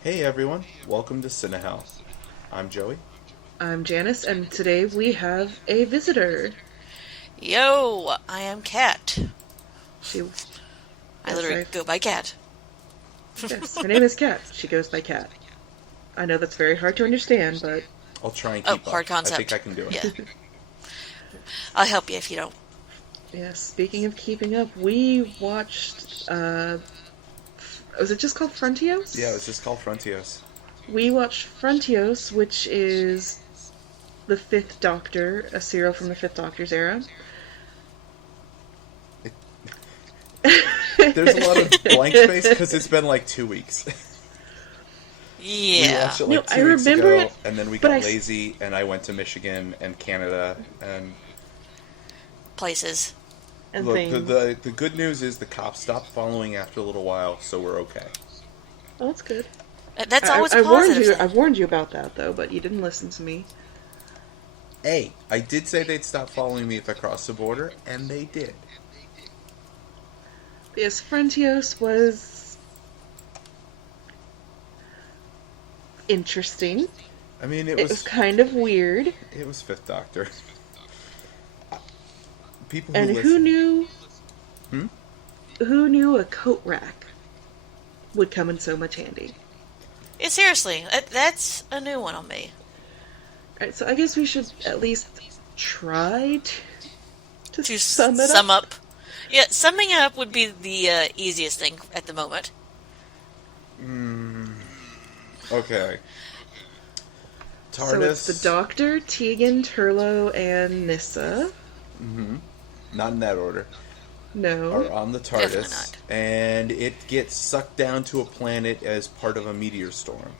Hey everyone, welcome to CineHouse. I'm Joey. I'm Janice, and today we have a visitor. Yo, I am Kat. She, I yes, literally go by Kat. yes, her name is Kat. She goes by Kat. I know that's very hard to understand, but I'll try and Oh, keep up. hard I think concept. I can do it. Yeah, I'll help you if you don't. yes. Speaking of keeping up, we watched. Was it just called Yeah, it's Frontios? just called Frontios. We watched Frontios, which is the Fifth Doctor, a serial from the Fifth Doctor's era. It, there's a lot of blank space because it's been like 2 weeks. We Yeah, watched it No, like I 2 weeks remember ago, it, and then we but got lazy, and I went to Michigan and Canada. And places. and look, the, things. the the good news is the cops stopped following after a little while, so we're okay. Oh, that's good. That's always a I warned positive you. thing. I warned you about that though, but you didn't listen to me. Hey, I did say they'd stop following me if I crossed the border, and they did. Yes, Frontios was interesting. I mean, It was kind of weird. it was Fifth Doctor. People who And who listen. knew Hmm? who knew a coat rack would come in so much handy? Yeah, seriously, that's a new one on me. Alright, so I guess we should at least try to To sum it sum up. up, yeah, summing up would be the easiest thing at the moment. Okay. So it's the TARDIS. Doctor, Tegan, Turlo, and Nissa. Not in that order. Are No. on the Definitely TARDIS, not. and it gets sucked down to a planet as part of a meteor storm.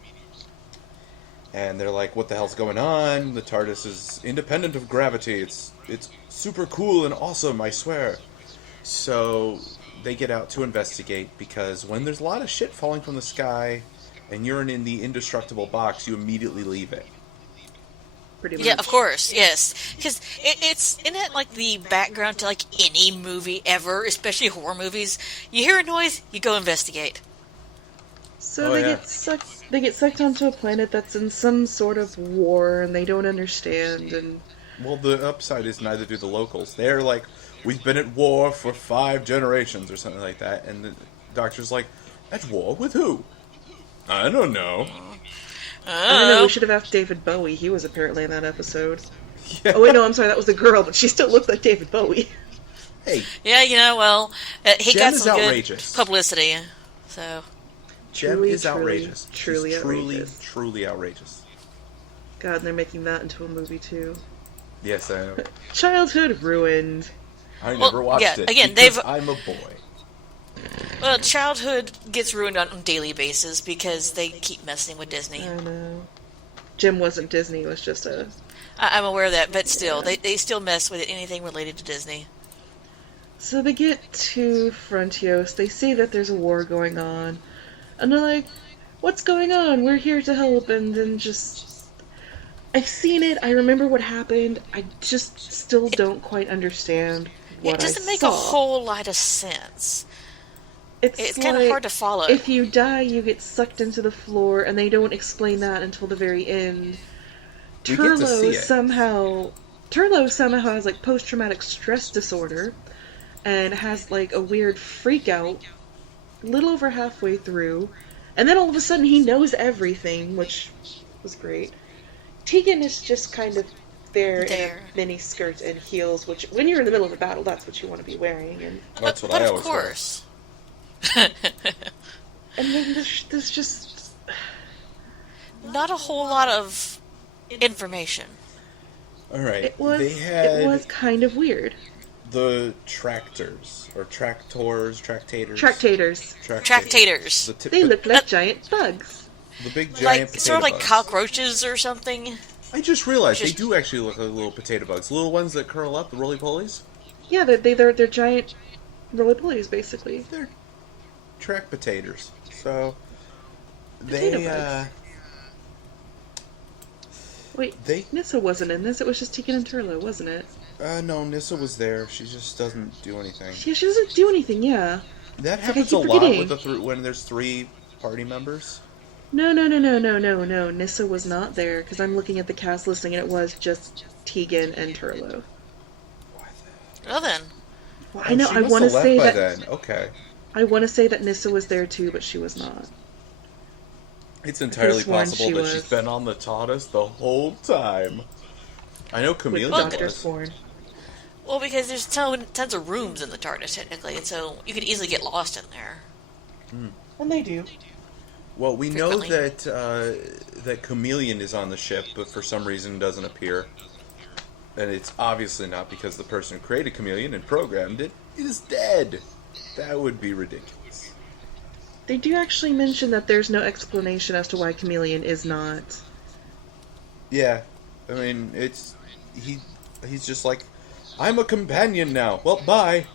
And they're like, "What the hell's going on? The TARDIS is independent of gravity. It's super cool and awesome, I swear." So they get out to investigate because when there's a lot of shit falling from the sky, and you're in the indestructible box, you immediately leave it. Pretty Yeah, of much. course, yes, because it's in it like the background to like any movie ever, especially horror movies. You hear a noise, you go investigate. So Oh they yeah. get sucked. They get sucked onto a planet that's in some sort of war, and they don't understand. And Well, the upside is neither do the locals. They're like, "We've been at war for 5 generations," or something like that, and the doctor's like, "At war with who? I don't know." I don't know. We Oh, should have asked David Bowie. He was apparently in that episode. Oh wait, Yeah. no, I'm sorry. That was the girl, but she still looked like David Bowie. Hey, yeah, well, he Jem got is some good outrageous. publicity, so Jem Truly, is truly, outrageous. She's truly truly, outrageous. truly outrageous. God, and they're making that into a movie too. Yes, I know. Childhood ruined. I well, never yeah. watched it Again, because I'm a boy. childhood gets ruined on a daily basis because they keep messing with Disney. I know. Jim wasn't Disney. It was just a I'm aware of that, but still, yeah. they still mess with anything related to Disney. So they get to Frontios. They see that there's a war going on, and they're like, "What's going on? We're here to help." And then just I've seen it. I remember what happened. I just still It don't quite understand it what I doesn't make a saw. whole lot of sense. It's It's kind of hard like to follow. if you die, you get sucked into the floor, and they don't explain that until the very end. We get to see Turlo it. somehow Turlo somehow has like post-traumatic stress disorder and has like a weird freak out a little over halfway through, and then all of a sudden he knows everything, which was great. Tegan is just kind of there in a There. mini skirt and heels, which when you're in the middle of a battle, that's what you want to be wearing. That's what But I of always wear. course. And then there's just Not a whole lot of information. All right, it was they had kind of weird. the tractors or tractors, tractators, Tractators. Tractators. They look like Uh, giant bugs. the big giant Like, potato sort of like bugs. cockroaches or something. I just realized they Just, do actually look like little potato bugs, little ones that curl up, the roly polies. Yeah, they're giant roly polies, basically. They're track potatoes. So Potato they bugs. Wait, they Nissa wasn't in this. It was just Tegan and Turlo, wasn't it? no, Nissa was there. She just doesn't do anything. She doesn't do anything. Yeah. That It's like I happens a keep lot forgetting. with when there's 3 party members. No, no, no, no, no, no, no. Nissa was not there because I'm looking at the cast listing and it was just Tegan and Turlo. What Well then, Well, the... I Oh, know. she must have left by then. Okay. I want to say that Nissa was there too, but she was not. It's I could have entirely sworn possible she that she's was. been on the TARDIS the whole time. I know With Chameleon Doctor was. Sworn. well, because there's tons of rooms in the TARDIS technically, and so you could easily get lost in there. And they do. Well, we know Frequently. that Chameleon is on the ship, but for some reason doesn't appear. And it's obviously not because the person who created Chameleon and programmed it is dead. That would be ridiculous. They do actually mention that there's no explanation as to why Chameleon is not. Yeah, I mean, he he's just like, I'm a companion now. Well, bye.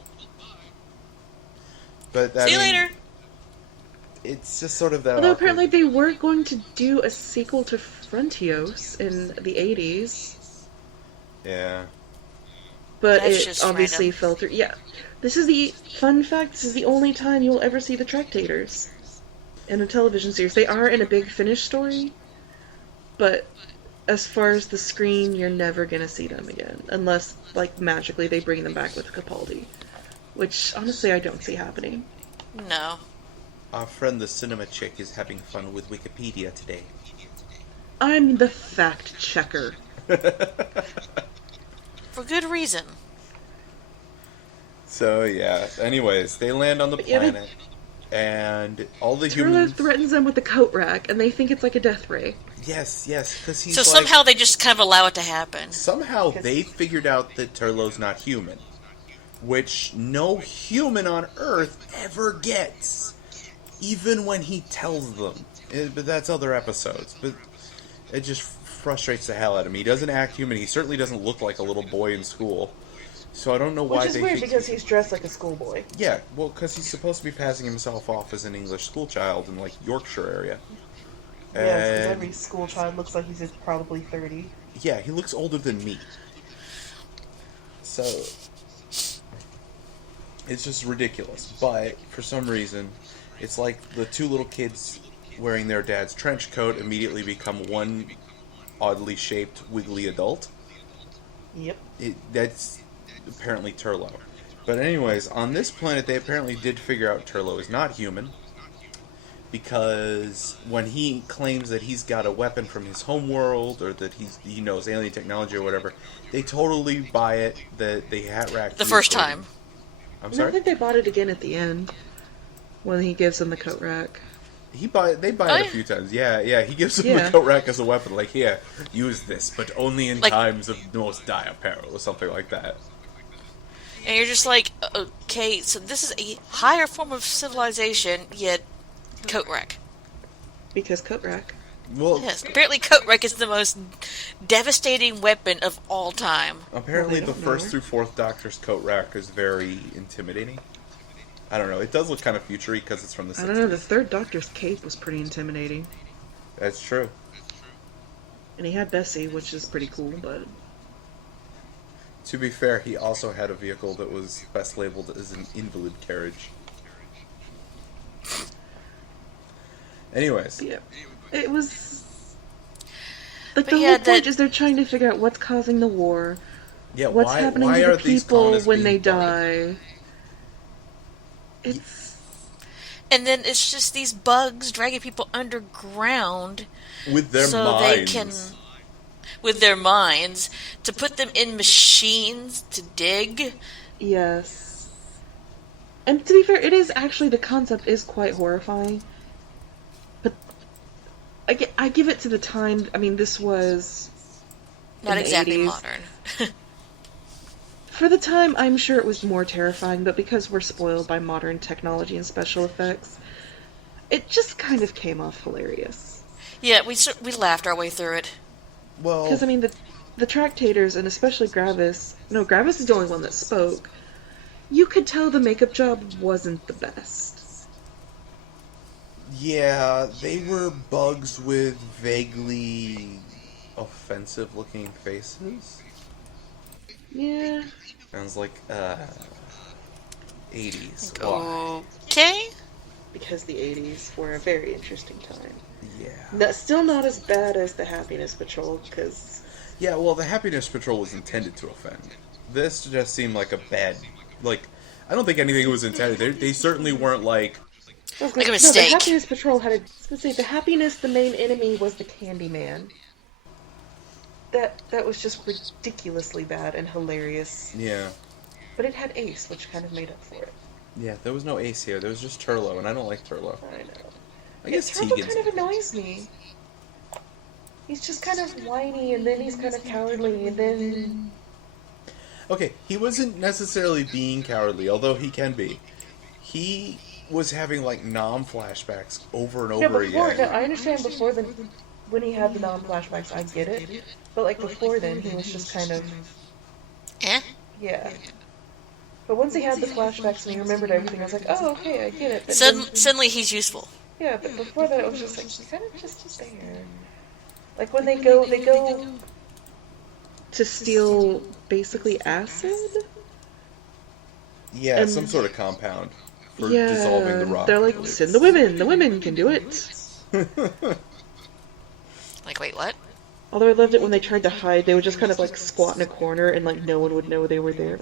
But I See you mean, later. it's just sort of that. Although awkward... apparently they were going to do a sequel to Frontios in the 80s, Yeah. but That's it just obviously random. fell through. Yeah. This is the fun fact, this is the only time you'll ever see the Tractators in a television series. They are in a Big Finish story, but as far as the screen, you're never gonna see them again. Unless, like, magically they bring them back with Capaldi. Which, honestly, I don't see happening. No. Our friend the cinema chick is having fun with Wikipedia today. I'm the fact checker. For good reason. So yeah. Anyways, they land on the But yeah, planet, and all the Turlo humans. threatens them with the coat rack, and they think it's like a death ray. Yes, because he's So like. somehow they just kind of allow it to happen. Somehow they figured out that Turlo's not human, which no human on Earth ever gets, even when he tells them. But that's other episodes. But it just frustrates the hell out of me. He doesn't act human. He certainly doesn't look like a little boy in school. So I don't know why Which is they weird think because he's dressed like a schoolboy. yeah, well, because he's supposed to be passing himself off as an English schoolchild in like Yorkshire area. Yes, because And every school child looks like he's probably 30. yeah, he looks older than me. So it's just ridiculous. But for some reason, it's like the two little kids wearing their dad's trench coat immediately become one oddly shaped, wiggly adult. Yep. That's apparently Turlo. But anyways, on this planet, they apparently did figure out Turlo is not human. Because when he claims that he's got a weapon from his homeworld, or that he knows alien technology or whatever, they totally buy it that they hat racked The first equipment. time. I'm And I sorry? think they bought it again at the end. When he gives them the coat rack. They buy it a few times. Yeah. He gives him Yeah. the coat rack as a weapon. Like, here, use this, but only in Like- times of most dire peril, or something like that. And you're just like, okay, so this is a higher form of civilization, yet coat rack. Because coat rack. Well, Yes, apparently coat rack is the most devastating weapon of all time. apparently Well, the they don't first know. through fourth Doctor's coat rack is very intimidating. I don't know. It does look kind of futury because it's from the 60s. I don't know, the third Doctor's cape was pretty intimidating. That's true. And he had Bessie, which is pretty cool, but... To be fair, he also had a vehicle that was best labeled as an invalid carriage. Anyways, Yeah. It was... Like, But the yeah, whole point that- is they're trying to figure out what's causing the war, yeah, what's why, happening why to are the these people colonists when they being bullied? die. It's... And then it's just these bugs dragging people underground With their so minds. they can, with their minds, to put them in machines to dig. Yes. And to be fair, it is actually, the concept is quite horrifying. But I give it to the time. I mean, this was Not in the exactly 80s. modern. For the time, I'm sure it was more terrifying, but because we're spoiled by modern technology and special effects, it just kind of came off hilarious. Yeah, we laughed our way through it. Well, Because, I mean, the Tractators, and especially Gravis... No, Gravis is the only one that spoke. You could tell the makeup job wasn't the best. yeah, they were bugs with vaguely offensive-looking faces. Yeah. Sounds like 80s. Why? Okay. Because the 80s were a very interesting time. Yeah. Still not as bad as the Happiness Patrol, because... Yeah, well, the Happiness Patrol was intended to offend. This just seemed like a bad... Like, I don't think anything was intended. They certainly weren't like... Like a No, the mistake. Happiness Patrol had a... I was gonna say, the Happiness, the main enemy was the Candyman. That was just ridiculously bad and hilarious. Yeah. But it had Ace, which kind of made up for it. Yeah, there was no Ace here. There was just Turlo, and I don't like Turlo. I know. I guess Turbo Tegan's... kind of annoys me. He's just kind of whiny, and then he's kind of cowardly, and then... Okay, he wasn't necessarily being cowardly, although he can be. He was having, like, nom-flashbacks over and over again. No, I understand before then, when he had the nom-flashbacks, I get it. But, like, before then, he was just kind of... Eh? Yeah. But once he had the flashbacks and he remembered everything, I was like, oh, okay, I get it. But Suddenly he's useful. yeah, but before that, it was just like, he's kind of just there. Like, when they go to steal, basically, acid? Yeah, And- some sort of compound for Yeah, dissolving the rock. they're like, send the women can do it. Like, wait, what? Although I loved it when they tried to hide, they would just kind of like squat in a corner and like no one would know they were there.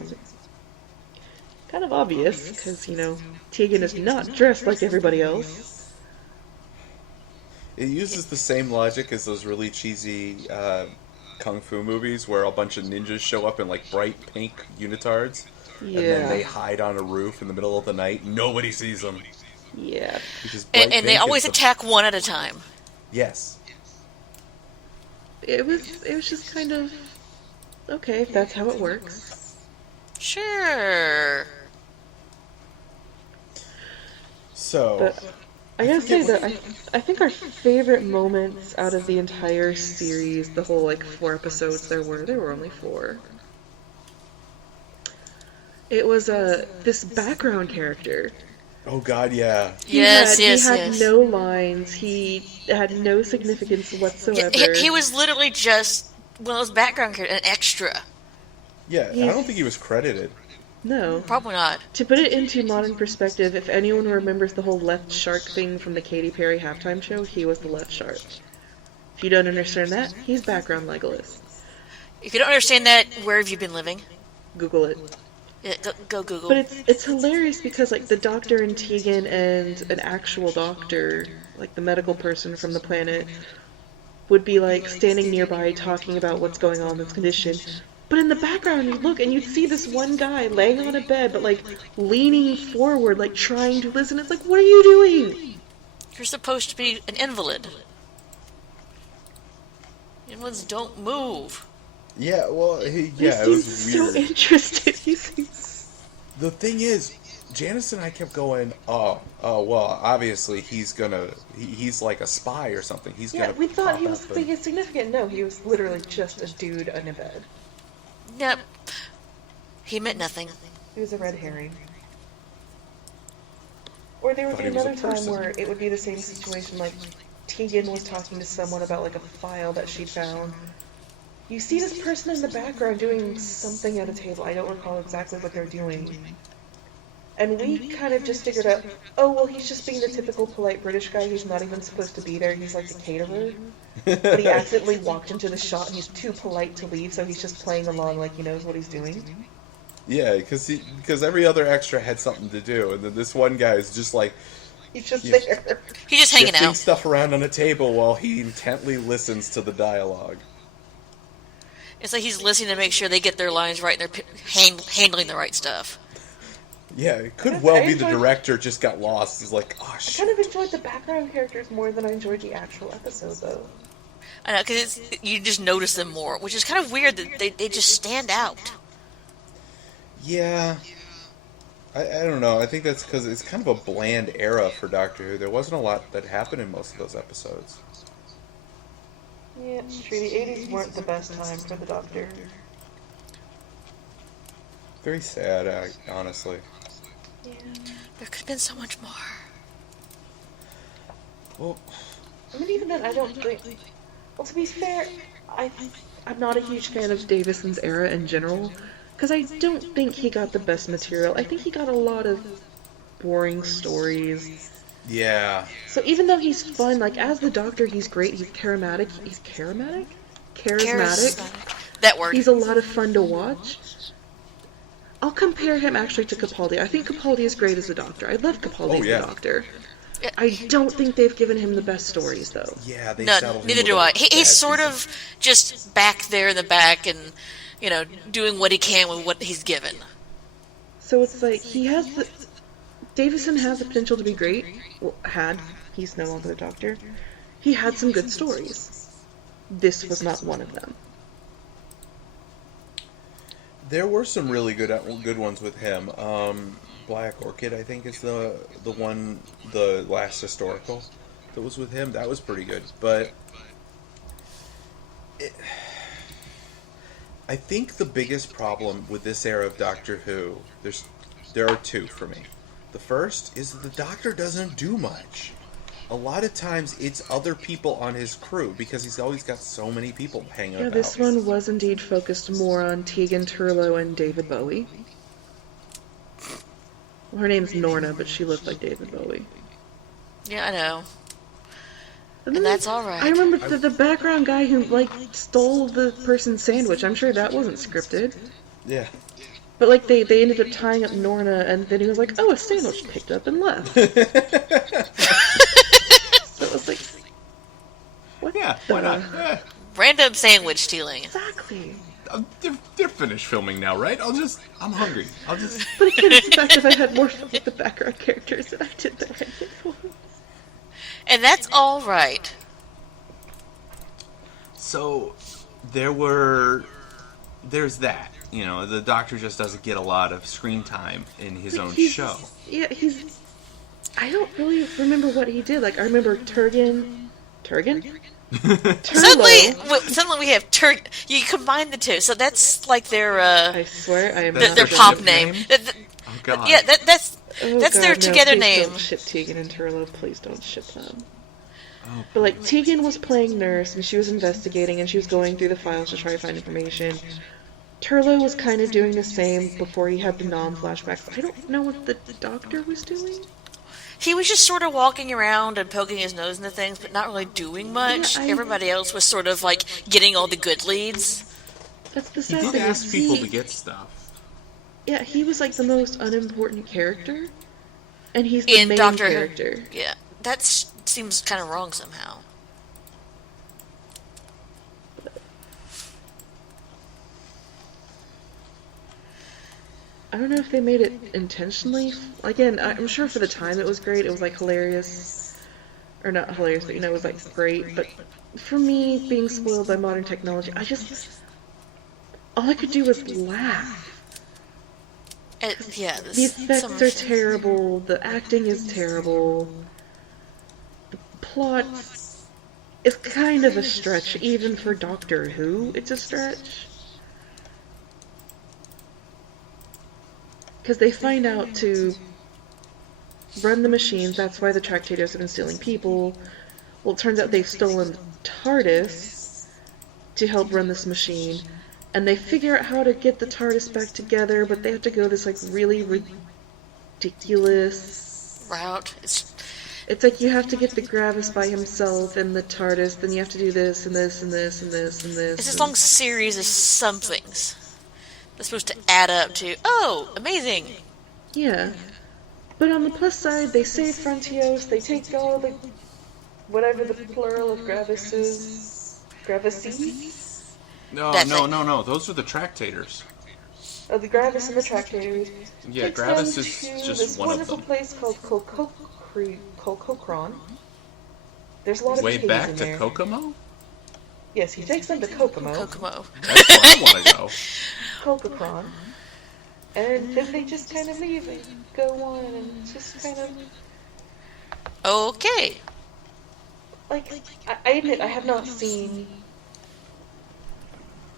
Kind of obvious, because, you know, Tegan is not dressed like everybody else. It uses the same logic as those really cheesy kung fu movies where a bunch of ninjas show up in like bright pink unitards. Yeah. And then they hide on a roof in the middle of the night. Nobody sees them. Yeah. Because bright And they pink always is the- attack one at a time. Yes. It was just kind of, okay, if that's how it works. Sure. So, But I gotta say that I think our favorite moments out of the entire series, the whole like 4 episodes there were only 4. It was this background character. oh god, yeah. He had no lines. He had no significance whatsoever. He was literally just one of those background characters, an extra. Yeah, I don't think he was credited. No. Probably not. To put it into modern perspective, if anyone remembers the whole left shark thing from the Katy Perry halftime show, he was the left shark. If you don't understand that, he's background Legolas. If you don't understand that, where have you been living? Google it. Yeah, go Google. But it's hilarious because like the doctor and Tegan and an actual doctor, like the medical person from the planet, would be like standing nearby talking about what's going on in this condition. But in the background you look and you'd see this one guy laying on a bed but like leaning forward, like trying to listen. It's like, what are you doing? You're supposed to be an invalid. Invalids don't move. Yeah, well, He it was seems weird. so interested. He seems... The thing is, Janice and I kept going, well, obviously he's like a spy or something. He's Yeah, gonna we thought pop he was up and- significant. No, he was literally just a dude in a bed. Yep. He meant nothing. He was a red herring. Or there would Thought be he was a another time person. where it would be the same situation, like Tegan was talking to someone about like a file that she'd found. You see this person in the background doing something at a table. I don't recall exactly what they're doing. And we kind of just figured out, oh, well, he's just being the typical polite British guy. He's not even supposed to be there. He's like the caterer. But he accidentally walked into the shot and he's too polite to leave, so he's just playing along like he knows what he's doing. Yeah, because every other extra had something to do, and then this one guy is just like He's just Yeah. there. He's just hanging shifting out. stuff around on a table while he intently listens to the dialogue. It's like he's listening to make sure they get their lines right and they're handling the right stuff. Yeah, it could Yes, well I be the enjoyed- director just got lost. He's like, oh I shit. kind of enjoyed the background characters more than I enjoyed the actual episode, though. I know, because you just notice them more, which is kind of weird that they just stand out. Yeah. I don't know. I think that's because it's kind of a bland era for Doctor Who. There wasn't a lot that happened in most of those episodes. Yeah, it's true. The 80s weren't the best time for the Doctor. Very sad, honestly. Yeah. There could have been so much more. Well, I mean, even then, I don't think... Well, to be fair, I'm not a huge fan of Davison's era in general, because I don't think he got the best material. I think he got a lot of boring stories, Yeah. So even though he's fun, like as the Doctor, he's great. He's charismatic. He's charismatic. Charismatic. That word. He's a lot of fun to watch. I'll compare him actually to Capaldi. I think Capaldi is great as a Doctor. I love Capaldi as a Doctor. I don't think they've given him the best stories, though. Yeah, they No, neither do I. He's sort of just back there in the back and, doing what he can with what he's given. So it's like, Davison has the potential to be great. Well, he's no longer the Doctor. He had some good stories. This was not one of them. There were some really good ones with him. Black Orchid, I think, is the one, the last historical that was with him. That was pretty good, but I think the biggest problem with this era of Doctor Who, there are two for me. The first is that the Doctor doesn't do much. A lot of times it's other people on his crew because he's always got so many people hanging about. Yeah, this one was indeed focused more on Tegan Turlough and David Bowie. Well, her name's Norna, but she looked like David Bowie. Yeah, I know. And that's all right. I remember the background guy who, stole the person's sandwich. I'm sure that wasn't scripted. Yeah. But, they ended up tying up Norna, and then he was like, oh, a sandwich, picked up and left. So it was like, what? Yeah, why not? Yeah. Random sandwich stealing. Exactly. They're finished filming now, right? I'm hungry. But again, it's the fact that I had more fun with the background characters than I did the random ones. And that's all right. So, there's that. The Doctor just doesn't get a lot of screen time in his own show. Yeah, I don't really remember what he did. I remember Turgan? Suddenly we have You combine the two, so that's like their. I swear, I am not their pop name. Oh God. Yeah, that's their together name. Don't ship Tegan and Turlough. Please don't ship them. Oh, but Tegan was playing nurse, and she was investigating, and she was going through the files to try to find information. Turlough was kind of doing the same before he had the non-flashbacks. I don't know what the Doctor was doing. He was just sort of walking around and poking his nose into things, but not really doing much. Yeah, everybody else was sort of getting all the good leads. That's the sad thing. He did ask people to get stuff. Yeah, he was the most unimportant character, and he's the main character. Yeah, that seems kind of wrong somehow. I don't know if they made it intentionally. Again, I'm sure for the time it was great. It was hilarious, or not hilarious, but it was great. But for me, being spoiled by modern technology, all I could do was laugh. Yeah, the effects are terrible. The acting is terrible. The plot is kind of a stretch, even for Doctor Who. It's a stretch. Because they find out to run the machines, that's why the Tractators have been stealing people. Well, it turns out they've stolen TARDIS to help run this machine, and they figure out how to get the TARDIS back together, but they have to go this really ridiculous route. It's you have to get the Gravis by himself and the TARDIS, then you have to do this and this and this and this and this. It's this long series of somethings. That's supposed to add up to, amazing. Yeah. But on the plus side, they save Frontios, they take all the, whatever the plural of Gravis is. Gravisi? No, those are the Tractators. Oh, the Gravis and the Tractators. Yeah, Gravis is just one of them. This wonderful place called Kokokron. There's a lot of way caves back in to there. Kokomo? Yes, he takes them to Kokomo. That's where I want to go. Kokokron. And then they just kind of leave and go on and just kind of... Okay. I admit I have not seen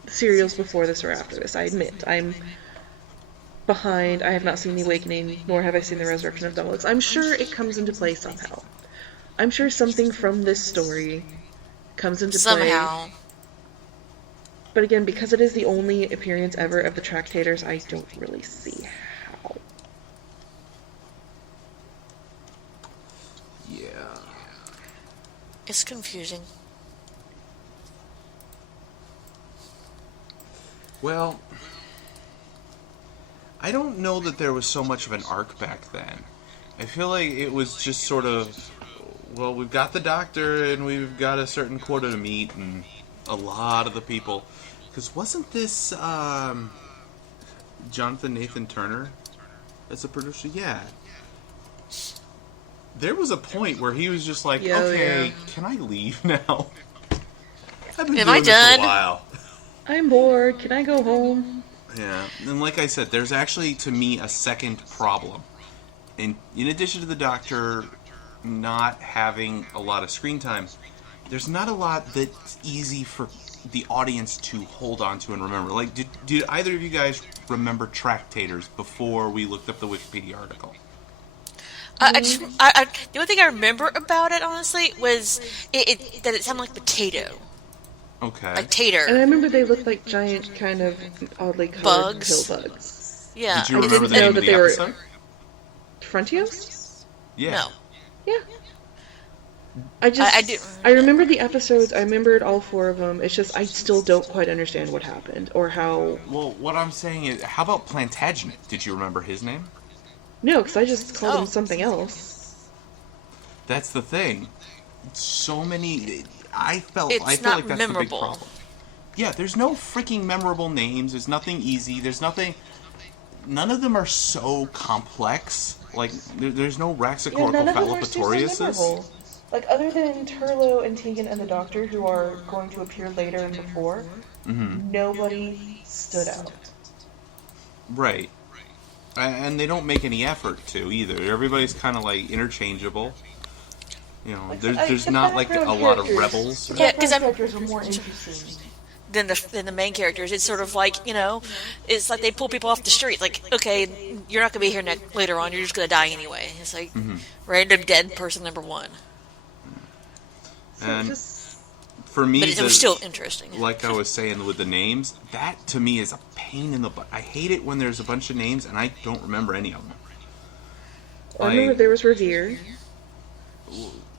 serials before this or after this. I admit. I'm behind. I have not seen The Awakening, nor have I seen The Resurrection of Daleks. I'm sure it comes into play somehow. I'm sure something from this story comes into play. Somehow. But again, because it is the only appearance ever of the Tractators, I don't really see how. It's confusing. Well, I don't know that there was so much of an arc back then. I feel like it was just sort of, well, we've got the doctor and we've got a certain quota to meet, and a lot of the people. Because wasn't this Jonathan Nathan Turner as a producer? Yeah. There was a point where he was just like, okay, can I leave now? I've been doing this a while. I'm bored. Can I go home? Yeah, and like I said, there's actually, to me, a second problem. In addition to the Doctor not having a lot of screen time, there's not a lot that's easy for the audience to hold on to and remember. Like, did either of you guys remember tractators before we looked up the Wikipedia article? The only thing I remember about it, honestly, was that it sounded like potato. Okay. Like tater. And I remember they looked like giant, kind of oddly colored pill bugs. Yeah. Did you remember the name of the episode? Frontios? Yeah. No. Yeah. I remember the episodes. I remembered all 4 of them. It's just I still don't quite understand what happened or how. Well, what I'm saying is, how about Plantagenet? Did you remember his name? No, because I just called him something else. That's the thing. So many. I feel like that's memorable. The big problem. Yeah, there's no freaking memorable names. There's nothing easy. There's nothing. None of them are so complex. Like, there's no Raxacorical Like, other than Turlo and Tegan and the Doctor, who are going to appear later and before, nobody stood out. Right. And they don't make any effort to, either. Everybody's kind of, like, interchangeable. You know, there's not, like, a lot of rebels. Yeah, because characters are more interesting than the main characters. It's sort of like, it's like they pull people off the street. Like, okay, you're not going to be here later on. You're just going to die anyway. It's like random dead person number 1. And for me, but it was still interesting. Like I was saying with the names, that to me is a pain in the butt. I hate it when there's a bunch of names and I don't remember any of them. I remember there was Revere.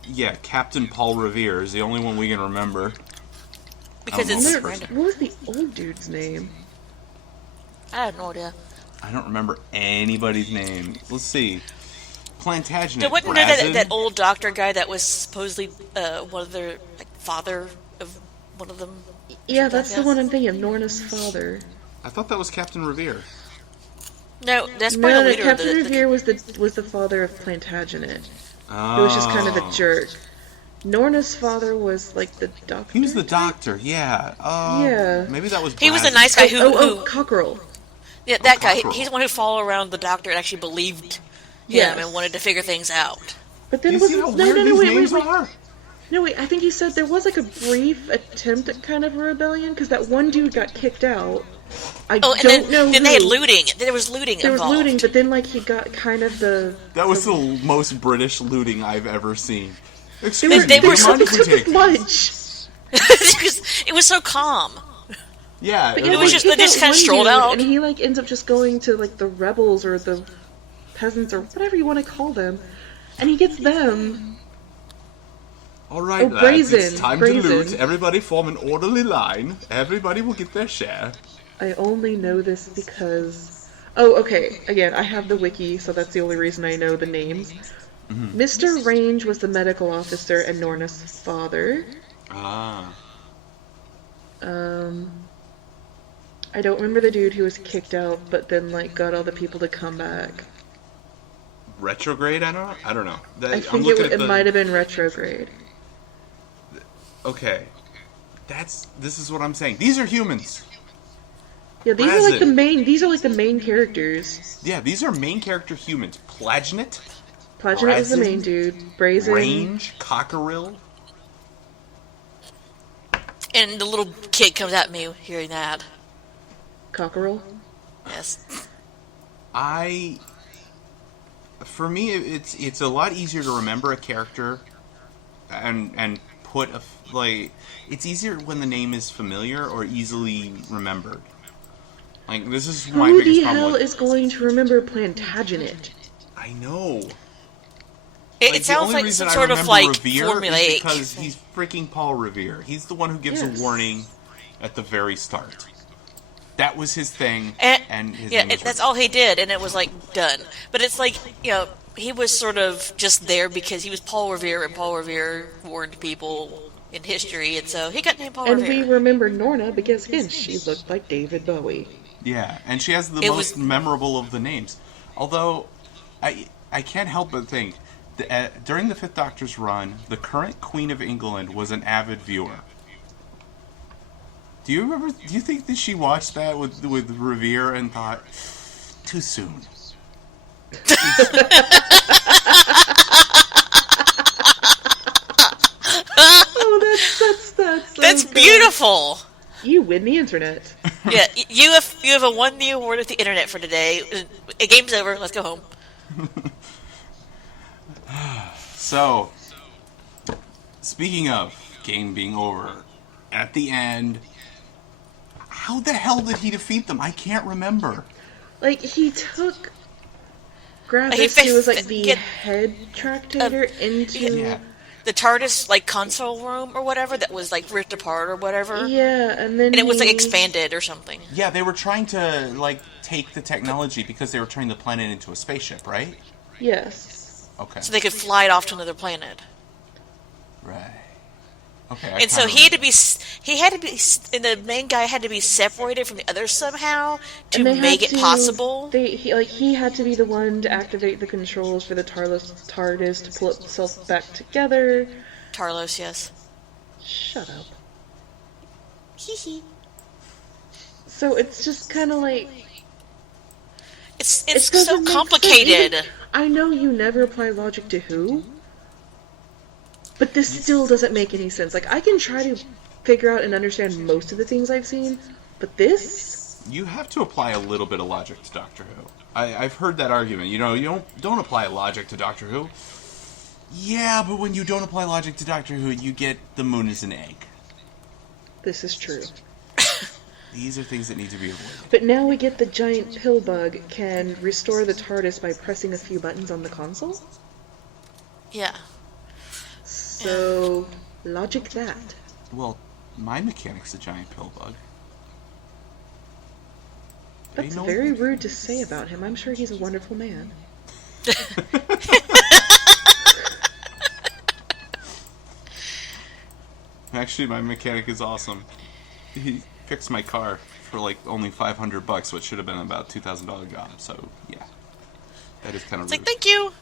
Yeah, Captain Paul Revere is the only one we can remember. Because it's random. What was the old dude's name? I have no idea. I don't remember anybody's name. Let's see. Plantagenet. Wasn't there that old doctor guy that was supposedly one of their father of one of them? Yeah, that's the one I'm thinking of. Norna's father. I thought that was Captain Revere. No, that's probably the leader. Captain Revere was the father of Plantagenet. Oh. He was just kind of a jerk. Norna's father was like the doctor. He was the doctor. Yeah. Yeah. Maybe that was. He was the nice guy who Cockerel. Yeah, that guy. He's the one who followed around the doctor and actually believed him and wanted to figure things out. But then wait. No, wait, I think he said there was like a brief attempt at kind of a rebellion because that one dude got kicked out. I don't know. Then they had looting. There was looting involved. There was looting, but then like he got kind of the. That was the most British looting I've ever seen. They were so lunch. It was so calm. Yeah, it was just they just kind of strolled out, and he like ends up just going to like the rebels or the peasants or whatever you want to call them, and he gets them. All right, lads, it's time to loot. Everybody form an orderly line. Everybody will get their share. I only know this because... Oh, okay. Again, I have the wiki, so that's the only reason I know the names. Mr. Range was the medical officer and Norna's father. Ah. I don't remember the dude who was kicked out, but then like got all the people to come back. Retrograde? I don't know. I think it might have been Retrograde. Okay. This is what I'm saying. These are humans. Yeah, these are like the main characters. Yeah, these are main character humans. Plantagenet is the main dude. Brazen. Range, Cockerel. And the little kid comes at me hearing that. Cockerel? Yes. For me, it's a lot easier to remember a character and put it's easier when the name is familiar or easily remembered. Like, this is my biggest problem. Who the hell is going to remember Plantagenet? I know. It the sounds only like reason some sort I of remember like Revere formulaic. is because he's freaking Paul Revere. He's the one who gives Yes. a warning at the very start. That was his thing, and his yeah, name was that's Revere. all he did, and it was like done. But it's like, he was sort of just there because he was Paul Revere, and Paul Revere warned people in history, and so he got named Paul And Revere. we remember Norna because, again, she looked like David Bowie. Yeah, and she has the It most was- memorable of the names. Although, I can't help but think that during the Fifth Doctor's run, the current Queen of England was an avid viewer. Do you remember? Do you think that she watched that with Revere and thought, too soon? Oh, that's That's good. beautiful. You win the internet. Yeah, you have won the award of the internet for today. Game's over. Let's go home. So, speaking of game being over, at the end, how the hell did he defeat them? I can't remember. Like, he took Gravis, He who was like fixed- the get- head tractator, into... Yeah. The TARDIS like console room or whatever that was like ripped apart or whatever, Yeah, and then and it was like he- expanded or something. Yeah, they were trying to, like, take the technology because they were turning the planet into a spaceship, right? Yes. Okay. So they could fly it off to another planet. Right. Okay. I And so kinda he had to be, and the main guy had to be separated from the others somehow to And they make had it to- possible. He had to be the one to activate the controls for the TARDIS to pull itself back together. Tarlos, yes. Shut up. Hee hee. So it's just kind of like... It's it so doesn't make sense. complicated. Even- I know you never apply logic to Who, but this still doesn't make any sense. Like, I can try to figure out and understand most of the things I've seen, but this... You have to apply a little bit of logic to Doctor Who. I've heard that argument. You know, you don't apply logic to Doctor Who. Yeah, but when you don't apply logic to Doctor Who, you get the moon is an egg. This is true. These are things that need to be avoided. But now we get the giant pill bug can restore the TARDIS by pressing a few buttons on the console. Yeah. So, logic that. Well, my mechanic's a giant pill bug. They That's know- very rude to say about him. I'm sure he's a wonderful man. Actually, my mechanic is awesome. He fixed my car for like only $500, which should have been about $2,000 job. So yeah, that is kind of It's rude. like, thank you.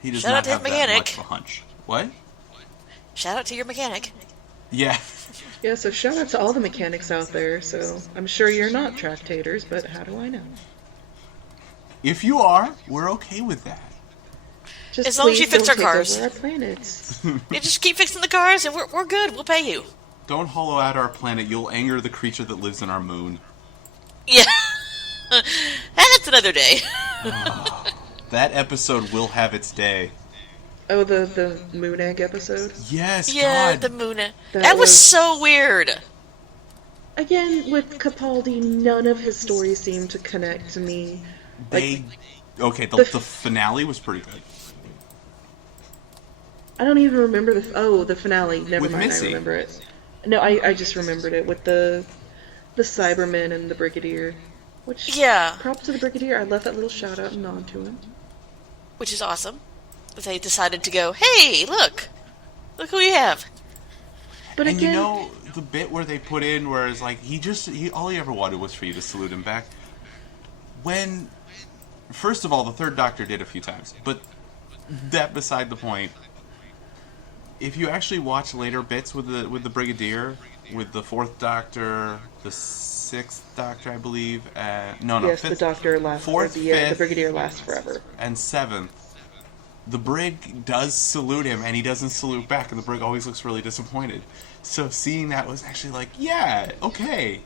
He does Shout out not to his have that mechanic. much of a hunch. What? Shout out to your mechanic. Yeah. Yeah, so shout out to all the mechanics out there. So, I'm sure you're not tractators, but how do I know? If you are, we're okay with that. Just As long as please you fix don't our take cars. over our planets. You just keep fixing the cars, and we're good. We'll pay you. Don't hollow out our planet. You'll anger the creature that lives in our moon. Yeah. That's another day. That episode will have its day. Oh, the Moon Egg episode? Yes, Yeah, God. the moon. That That was was- so weird. Again, with Capaldi, none of his stories seem to connect to me. They... Okay, the the- finale was pretty good. I don't even remember the finale. Never With mind, Missy. I remember it. No, I just remembered it with the Cybermen and the Brigadier. Which, Yeah. props to the Brigadier. I left that little shout out and nod to him. Which is awesome. They decided to go, hey, look who we have. But And again, you know the bit where they put in where it's like all he ever wanted was for you to salute him back. When first of all, the Third Doctor did a few times, but that beside the point. If you actually watch later bits with the Brigadier, with the Fourth Doctor, the Sixth Doctor, I believe, yes, fifth, the Doctor lasts. fourth, the fifth, Brigadier lasts forever. and Seventh, the Brig does salute him, and he doesn't salute back, and the Brig always looks really disappointed. So seeing that was actually like, yeah, okay.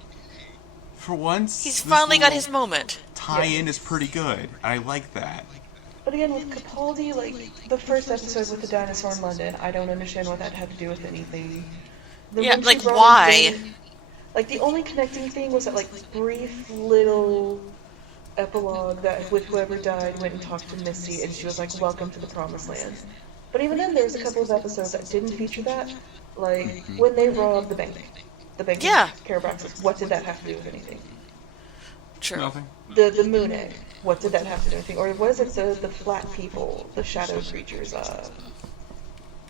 For once, He's this finally got little his moment. tie-in is pretty good. I like that. But again, with Capaldi, like, the first episode with the dinosaur in London, I don't understand what that had to do with anything. The Yeah, one she like, brought why? in, like, the only connecting thing was that, like, brief little epilogue that with whoever died went and talked to Missy, and she was like, "Welcome to the Promised Land." But even then, there was a couple of episodes that didn't feature that, like when they robbed the bank of Yeah. Carabraxis. What did that have to do with anything? True. Nothing. The moon egg. What did that have to do with anything? Or was it the flat people, the shadow creatures?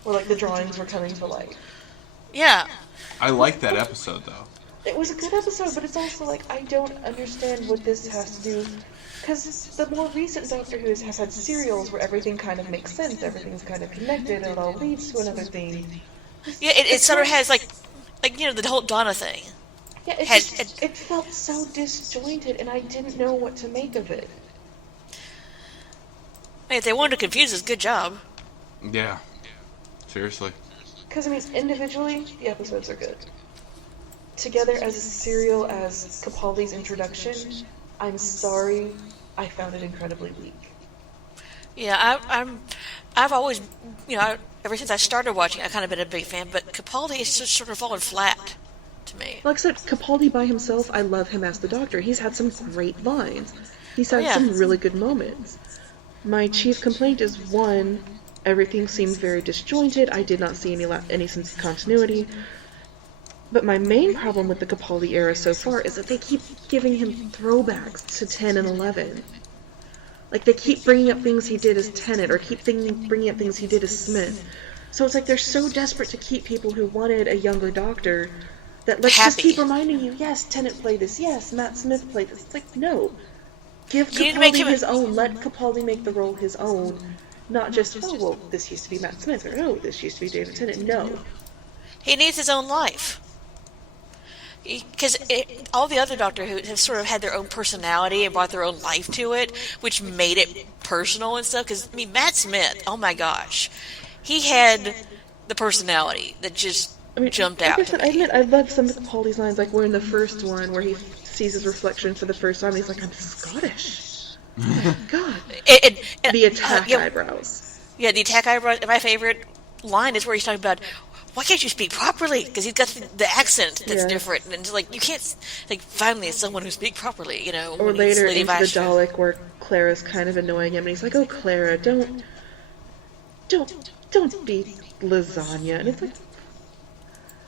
Where like the drawings were coming to life. Yeah. I like that episode though. It was a good episode, but it's also like, I don't understand what this has to do. Because the more recent Doctor Who has had serials where everything kind of makes sense, everything's kind of connected, and it all leads to another thing. Yeah, it sort of has, like, the whole Donna thing. Yeah, it felt so disjointed, and I didn't know what to make of it. Hey, if they wanted to confuse us, good job. Yeah. Seriously. Because, I mean, individually, the episodes are good. Together as a serial, as Capaldi's introduction, I'm sorry, I found it incredibly weak. Yeah, I've always, ever since I started watching, I've kind of been a big fan, but Capaldi is just sort of fallen flat to me. Like I said, Capaldi by himself, I love him as the Doctor. He's had some great lines. He's had some really good moments. My chief complaint is, one, everything seemed very disjointed. I did not see any sense of continuity. But my main problem with the Capaldi era so far is that they keep giving him throwbacks to 10 and 11. Like, they keep bringing up things he did as Tennant, or keep bringing up things he did as Smith. So it's like they're so desperate to keep people who wanted a younger Doctor that let's just keep reminding you, yes, Tennant played this, yes, Matt Smith played this. It's like, no. Give Capaldi his own. Let Capaldi make the role his own. Not just, oh, well, this used to be Matt Smith, or oh, this used to be David Tennant. No. He needs his own life. Because all the other Doctor Who have sort of had their own personality and brought their own life to it, which made it personal and stuff. Because, I mean, Matt Smith, oh my gosh. He had the personality that just jumped out. I admit, I love some of Capaldi's lines, like we're in the first one where he sees his reflection for the first time, and he's like, I'm Scottish. Oh my God. The attack eyebrows. Yeah, the attack eyebrows. And my favorite line is where he's talking about, why can't you speak properly? Because he's got the accent that's different. And it's like, you can't, like, finally it's someone who speaks properly, Or later into the Dalek where Clara's kind of annoying him, and he's like, oh, Clara, don't be lasagna. And it's like,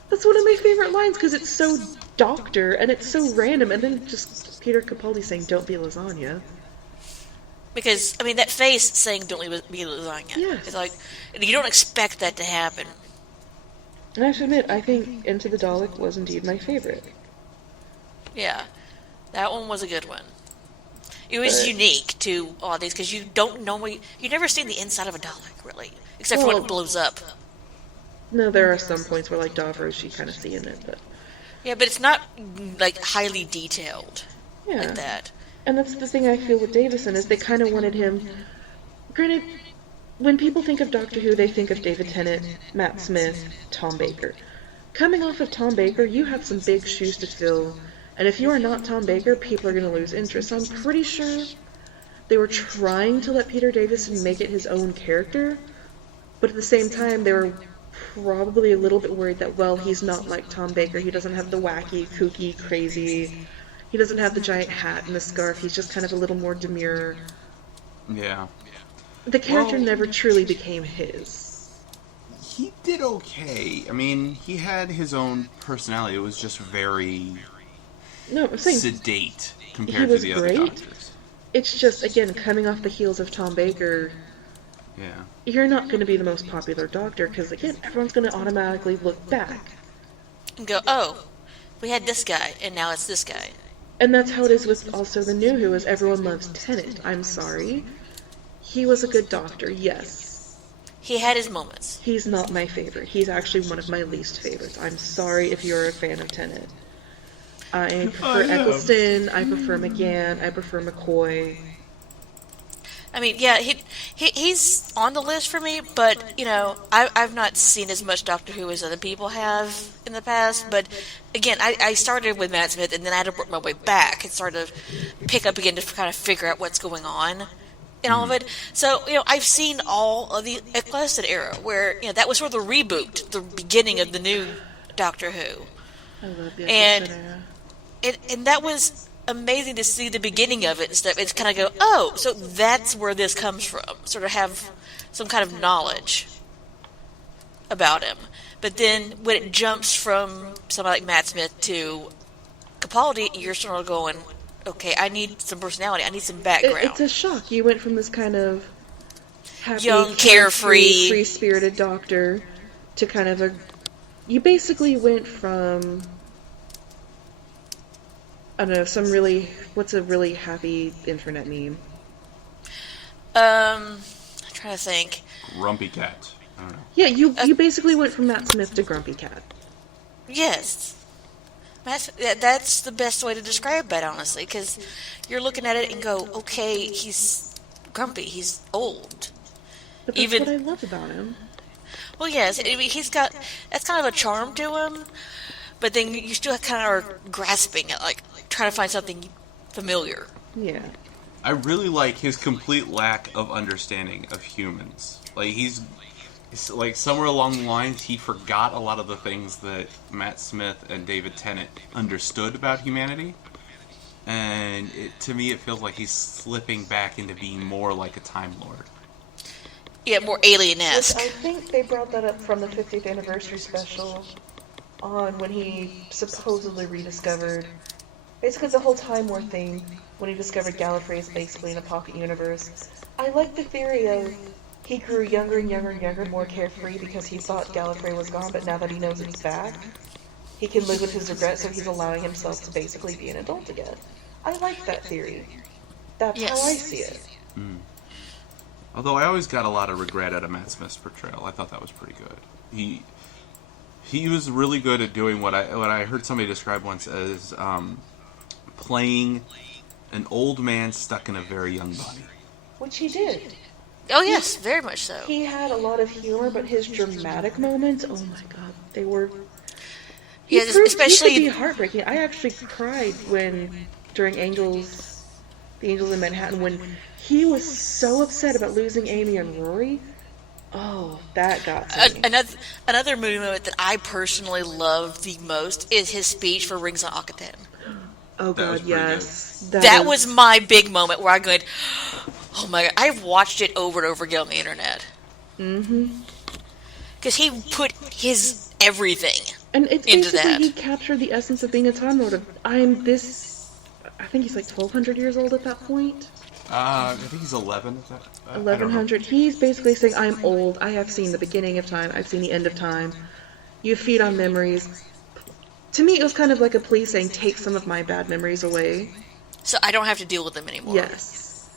that's one of my favorite lines, because it's so Doctor, and it's so random, and then just Peter Capaldi saying, don't be lasagna. Because, I mean, that face saying, don't be lasagna. Yes. It's like, you don't expect that to happen. And I have to admit, I think Into the Dalek was indeed my favorite. Yeah, that one was a good one. It was unique to all these, because you don't normally, you never seen the inside of a Dalek, really, except for when it blows up. No, there are some points where, like, Davros, you kind of see in it, but... Yeah, but it's not, like, highly detailed like that. And that's the thing I feel with Davison, is they kind of wanted him... Granted, when people think of Doctor Who, they think of David Tennant, Matt Smith, Tom Baker. Coming off of Tom Baker, you have some big shoes to fill, and if you are not Tom Baker, people are going to lose interest. So I'm pretty sure they were trying to let Peter Davison make it his own character, but at the same time, they were probably a little bit worried that, well, he's not like Tom Baker. He doesn't have the wacky, kooky, crazy... He doesn't have the giant hat and the scarf. He's just kind of a little more demure. Yeah. The character never truly became his. He did okay. I mean, he had his own personality. It was just very sedate compared to the other Doctors. It's just, again, coming off the heels of Tom Baker, you're not going to be the most popular Doctor, because, again, everyone's going to automatically look back. And go, oh, we had this guy, and now it's this guy. And that's how it is with also the New Who, is everyone loves Tennant. I'm sorry. He was a good Doctor, yes. He had his moments. He's not my favorite. He's actually one of my least favorites. I'm sorry if you're a fan of Tennant. I prefer Eccleston, I prefer McGann, I prefer McCoy. I mean, yeah, he's on the list for me, but, I've not seen as much Doctor Who as other people have in the past, but, again, I started with Matt Smith, and then I had to work my way back and sort of pick up again to kind of figure out what's going on in all of it. So, I've seen all of the Eccleston era, where, that was sort of the reboot, the beginning of the new Doctor Who. I love the Eccleston era. And that was amazing to see the beginning of it and stuff. It's kind of go, oh, so that's where this comes from. Sort of have some kind of knowledge about him. But then when it jumps from somebody like Matt Smith to Capaldi, you're sort of going, okay, I need some personality. I need some background. It's a shock. You went from this kind of happy, young, carefree, free-spirited doctor to kind of a... You basically went from... I don't know, some really... What's a really happy internet meme? I'm trying to think. Grumpy Cat. I don't know. Yeah, you basically went from Matt Smith to Grumpy Cat. Yes. That's the best way to describe that, honestly, because you're looking at it and go, okay, he's grumpy, he's old. But that's what I love about him. Well, yes, I mean, that's kind of a charm to him, but then you still kind of are grasping at, like, trying to find something familiar. Yeah. I really like his complete lack of understanding of humans. Like, he's like, somewhere along the lines, he forgot a lot of the things that Matt Smith and David Tennant understood about humanity. And to me, it feels like he's slipping back into being more like a Time Lord. Yeah, more alien-esque. I think they brought that up from the 50th anniversary special on when he supposedly rediscovered... Basically, the whole Time War thing, when he discovered Gallifrey is basically in a pocket universe. I like the theory of he grew younger and younger and younger, more carefree because he thought Gallifrey was gone, but now that he knows it's back, he can live with his regret, so he's allowing himself to basically be an adult again. I like that theory. That's how I see it. Mm. Although I always got a lot of regret out of Matt Smith's portrayal. I thought that was pretty good. He was really good at doing what I heard somebody describe once as playing an old man stuck in a very young body. Which he did. Oh, yes, very much so. He had a lot of humor, but his dramatic moments, oh my god, they were... Especially... He could be heartbreaking. I actually cried during the Angels in Manhattan, when he was so upset about losing Amy and Rory. Oh, that got to me. Another movie moment that I personally loved the most is his speech for Rings on Akaten. Oh god, yes. That was my big moment where I go, oh my god, I've watched it over and over again on the internet. Mm-hmm. Because he put his everything and it's into basically that. He captured the essence of being a Time Lord. I think he's like 1,200 years old at that point. I think he's 11. 1100. He's basically saying, I'm old. I have seen the beginning of time. I've seen the end of time. You feed on memories. To me, it was kind of like a plea saying, take some of my bad memories away. So I don't have to deal with them anymore. Yes.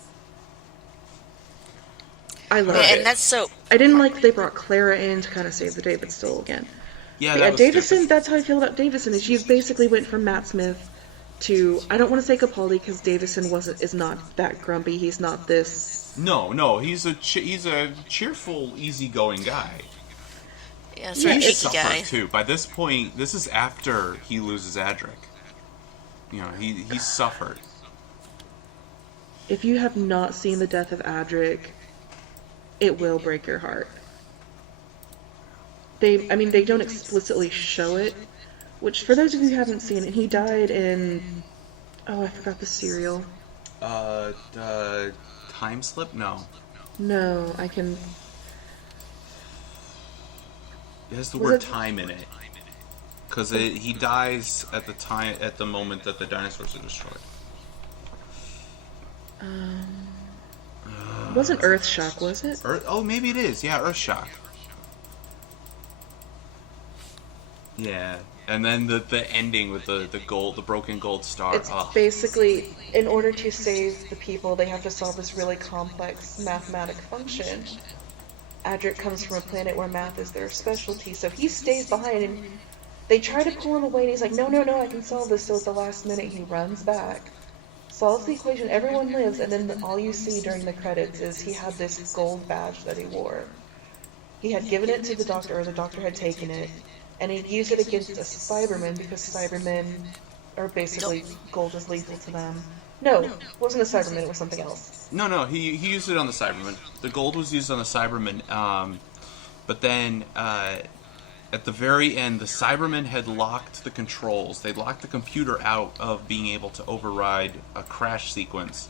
I love it. And that's so... I didn't like they brought Clara in to kind of save the day, but still, again. Yeah, Davison, stupid. That's how I feel about Davison. Is she basically went from Matt Smith to... I don't want to say Capaldi, because Davison is not that grumpy. He's not this... No, he's a cheerful, easygoing guy. Yeah, sort of cheeky guy. Too. By this point, this is after he loses Adric. You know, he suffered. If you have not seen the death of Adric, it will break your heart. They don't explicitly show it, which for those of you who haven't seen it, he died in... Oh, I forgot the serial. Time Slip? No. No, I can... It has the word time in it. Because he dies at the moment that the dinosaurs are destroyed. It wasn't Earthshock, was it? Oh, maybe it is. Yeah, Earthshock. Yeah, and then the ending with the broken gold star. It's basically, in order to save the people, they have to solve this really complex mathematic function. Adric comes from a planet where math is their specialty, so he stays behind, and they try to pull him away, and he's like, no, I can solve this, so at the last minute he runs back, solves the equation, everyone lives, and then all you see during the credits is he had this gold badge that he wore. He had given it to the doctor, or the doctor had taken it, and he'd used it against a Cyberman, because Cybermen are basically, gold is lethal to them. No, it wasn't a Cyberman, it was something else. No, he used it on the Cyberman. The gold was used on the Cyberman, but then at the very end, the Cybermen had locked the controls. They'd locked the computer out of being able to override a crash sequence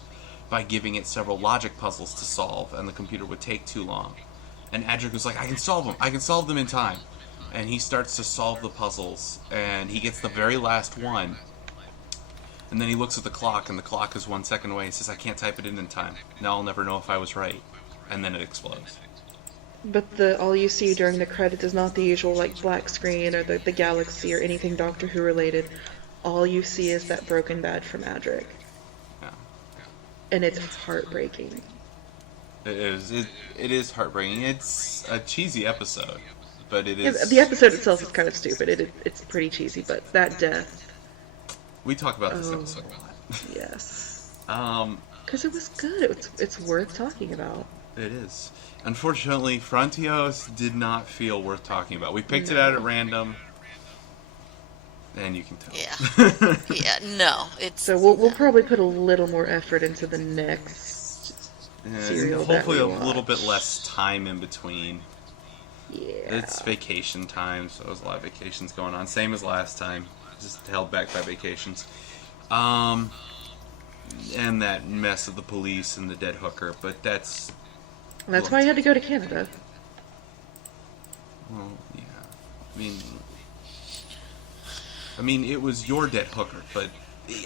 by giving it several logic puzzles to solve, and the computer would take too long. And Adric was like, I can solve them. I can solve them in time. And he starts to solve the puzzles, and he gets the very last one. And then he looks at the clock, and the clock is 1 second away. He says, I can't type it in time. Now I'll never know if I was right. And then it explodes. But all you see during the credits is not the usual like black screen or the galaxy or anything Doctor Who related. All you see is that broken badge from Adric. Yeah. And it's heartbreaking. It is. It is heartbreaking. It's a cheesy episode, but it is... Yeah, the episode itself is kind of stupid. It's pretty cheesy, but that death... We talk about this episode a lot. Yes. Because it was good. It's worth talking about. It is. Unfortunately, Frontios did not feel worth talking about. We picked it out at random, and you can tell. Yeah. Yeah, no. So we'll probably put a little more effort into the next serial. Hopefully a little bit less time in between. Yeah. It's vacation time, so there's a lot of vacations going on. Same as last time. Just held back by vacations. And that mess of the police and the dead hooker, but that's why I had to go to Canada. Well, yeah. I mean, it was your dead hooker, but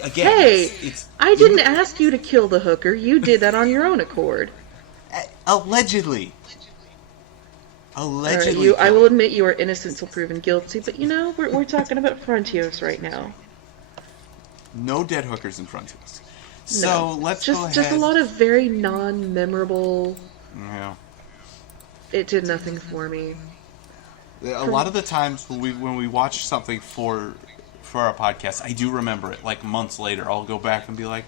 again, hey, it's I didn't ask you to kill the hooker. You did that on your own accord. Allegedly. Allegedly. Right, I will admit you are innocent till proven guilty, but we're talking about Frontios right now. No dead hookers in Frontios. So no, let's go ahead. Just a lot of very non-memorable. Yeah. It did nothing for me. A lot of the times when we watch something for our podcast, I do remember it. Like months later, I'll go back and be like,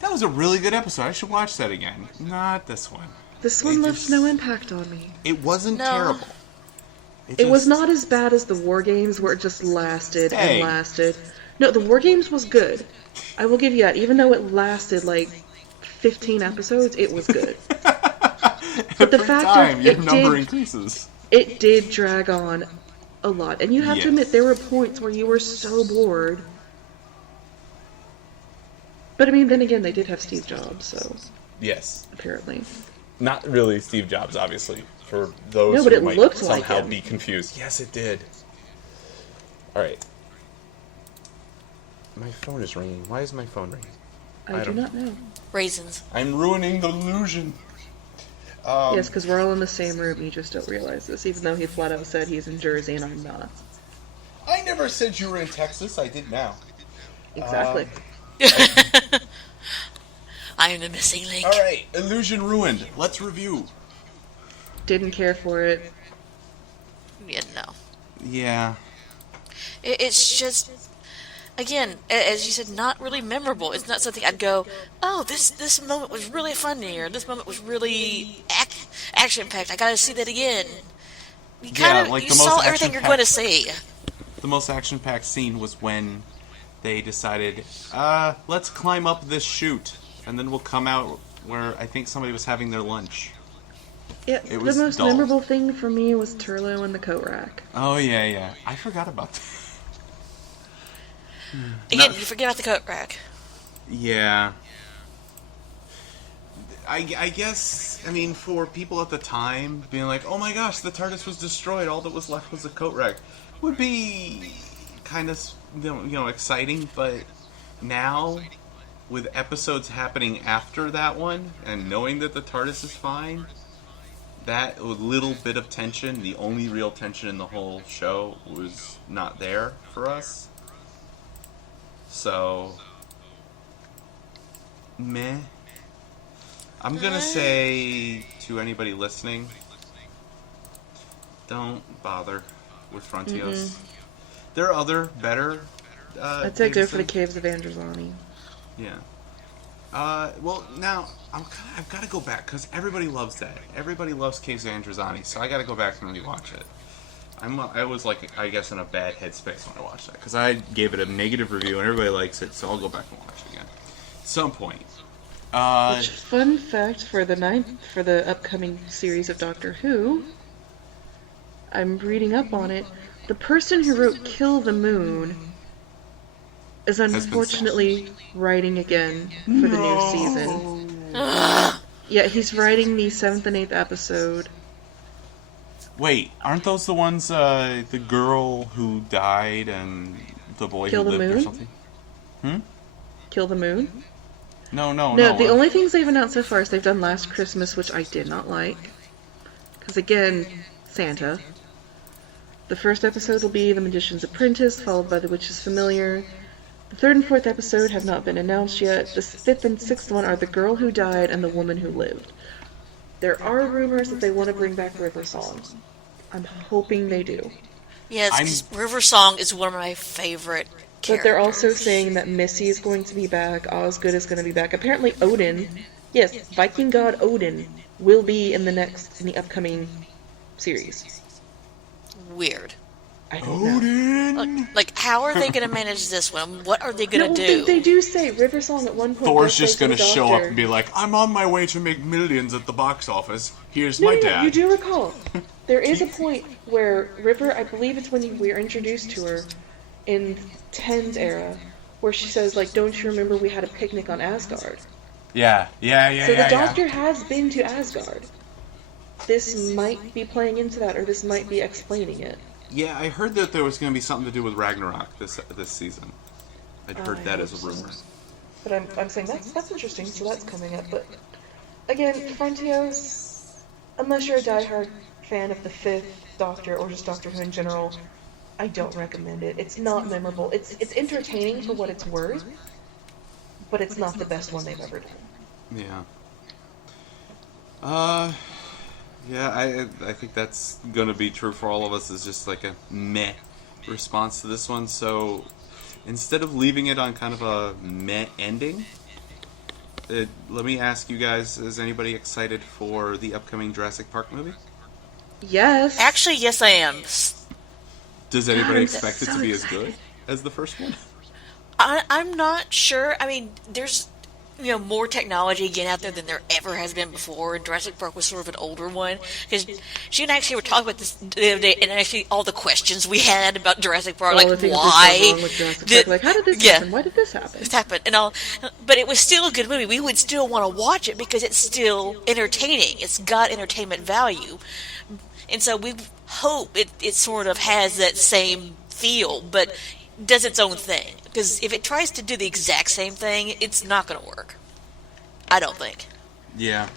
"That was a really good episode. I should watch that again." Not this one. This one left no impact on me. It wasn't terrible. It was not as bad as the War Games, where it just lasted and lasted. No, the War Games was good. I will give you that. Even though it lasted like 15 episodes, it was good. But the fact your number increases. It did drag on a lot, and you have to admit there were points where you were so bored. But I mean, then again, they did have Steve Jobs, so yes, apparently. Not really Steve Jobs, obviously, for those but who it might looked somehow like him. be confused. Yes, it did. All right. My phone is ringing. Why is my phone ringing? I do not know. Raisins. I'm ruining the illusion. Yes, because we're all in the same room. You just don't realize this, even though he flat out said he's in Jersey and I'm not. I never said you were in Texas. I did now. Exactly. I am the missing link. All right, illusion ruined. Let's review. Didn't care for it. Yeah, no. Yeah. It's just, again, as you said, not really memorable. It's not something I'd go, oh, this moment was really funny, or this moment was really action-packed. I gotta see that again. You saw everything you're going to see. The most action-packed scene was when they decided, let's climb up this chute, and then we'll come out where I think somebody was having their lunch. Yeah, the most memorable thing for me was Turlo and the coat rack. Oh, yeah. I forgot about that. Again, you forget about the coat rack. Yeah. I guess, I mean, for people at the time, being like, oh my gosh, the TARDIS was destroyed, all that was left was a coat rack, would be kind of, exciting, but now, with episodes happening after that one, and knowing that the TARDIS is fine, that little bit of tension, the only real tension in the whole show, was not there for us. So, meh. I'm gonna say to anybody listening, don't bother with Frontios. There are other better. I'd say go for the Caves of Androzani. Yeah. Well, now I've got to go back because everybody loves that. Everybody loves Caves of Androzani, so I got to go back and rewatch it. I was like, I guess, in a bad headspace when I watched that because I gave it a negative review and everybody likes it, so I'll go back and watch it again. At some point. Which, fun fact for the upcoming series of Doctor Who, I'm reading up on it. The person who wrote Kill the Moon is unfortunately writing again for the new season. Yeah, he's writing the 7th and 8th episode. Wait, aren't those the ones, the girl who died and the boy Kill who the lived or Moon? something? Kill the Moon? No. No, the only things they've announced so far is they've done Last Christmas, which I did not like. Because again, Santa. The first episode will be The Magician's Apprentice, followed by The Witch's Familiar. The 3rd and 4th episode have not been announced yet. The 5th and 6th one are The Girl Who Died and The Woman Who Lived. There are rumors that they want to bring back River Song. I'm hoping they do. Yes, 'cause River Song is one of my favorite characters. But they're also saying that Missy is going to be back, Osgood is going to be back. Apparently Odin, yes, Viking god Odin, will be in the upcoming series. Weird. I don't know. Odin! Like, how are they going to manage this one? What are they going to do? They do say River Song at one point. Thor's does just say to gonna the show up doctor- and be like, I'm on my way to make millions at the box office. Here's No, my no, dad. you do recall. There is a point where River, I believe it's when we're introduced to her in Ten's era, where she says, like, don't you remember we had a picnic on Asgard? Yeah. So the Doctor has been to Asgard. This might be playing into that, or this might be explaining it. Yeah, I heard that there was going to be something to do with Ragnarok this season. I'd heard I that as hope a rumor. so. But I'm saying that's interesting, so that's coming up. But again, Frontios, unless you're a diehard fan of the 5th Doctor or just Doctor Who in general, I don't recommend it. It's not memorable. It's entertaining for what it's worth, but it's not the best one they've ever done. Yeah. Yeah, I think that's gonna be true for all of us. Is just like a meh response to this one. So instead of leaving it on kind of a meh ending, let me ask you guys: is anybody excited for the upcoming Jurassic Park movie? Yes. Actually, yes, I am. Does anybody I'm expect it so to be as excited. good as the first one? I'm not sure. I mean, there's more technology again out there than there ever has been before, and Jurassic Park was sort of an older one. Because she and I actually were talking about this the other day, and actually all the questions we had about Jurassic Park, All the like things that why go wrong with Jurassic Park, like how did this happen? Why did this happen? This happened and all, but it was still a good movie. We would still want to watch it because it's still entertaining. It's got entertainment value, and so we hope it sort of has that same feel, but does its own thing. Because if it tries to do the exact same thing, it's not going to work. I don't think. Yeah.